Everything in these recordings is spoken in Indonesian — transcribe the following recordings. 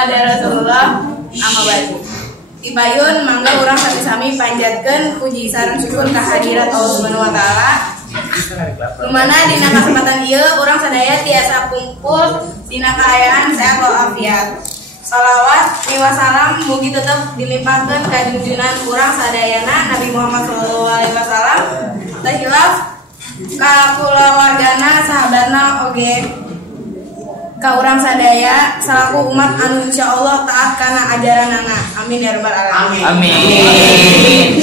Muhammad Rasulullah ama baju. Dipayun mangga urang sami-sami panjatkeun puji sareng syukur kehadirat Allah Subhanahu wa taala. Lumana dina kesempatan ieu urang sadaya tiasa kumpul dina kaayaan sehat walafiat. Salawat wasalam mugi tetep dilimpahkeun ka junjunan urang sadayana Nabi Muhammad sallallahu alaihi wasallam. Teu hilaf ka kulawargana sahabatna oge ka urang sadaya salaku umat anu insyaallah taat kana ajaranana. Amin ya rabbal alamin. Amin.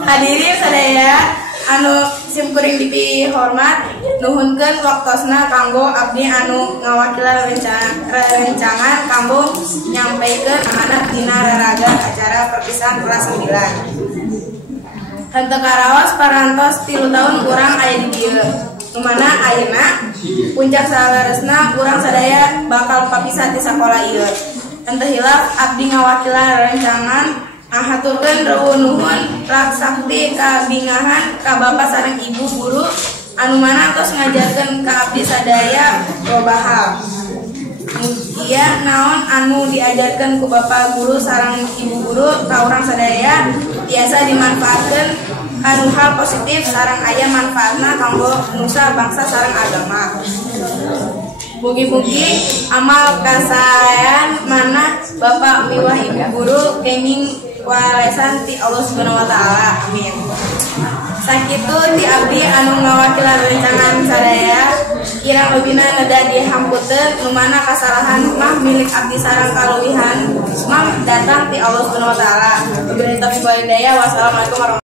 Hadirin sadaya anu simkuring dipi hormat, nuhunkeun waktosna kanggo abdi anu ngawakilan rencangan kanggo nyampaikeun amanat dina raraga acara perpisahan kelas 9. Henteu karaos parantos 3 tahun urang aya di dieu. Numana ayeuna puncak salaresna urang sadaya bakal papisah di sakola ieu. Henteu hilaf abdi ngawakilan rencangan ngahaturkeun rawuh nuhun rak sakti kabingahan ka Bapak sareng Ibu guru anu mana tos ngajarkeun ka abdi sadaya loba hal. Ieu naon anu diajarkeun ku Bapak guru sareng Ibu guru ka urang sadaya tiasa dimanfaatkeun anu hal positif sareng aya manfaatna kanggo nusa bangsa sareng agama. Mugi-mugi amal kasayan mana Bapak miwah Ibu guru kenging walesan ti Allah Subhanahu wa taala. Amin. Sakitu ti abdi anu ngawakilan rencangan sadaya kirang lebihna neda dihamputeun numana kasalahan mah milik abdi sareng kaluwihan mah datang ti Allah Subhanahu wa taala. Wabillahi taufiq wal hidayah. Wassalamualaikum warahmatullahi wabarakatuh.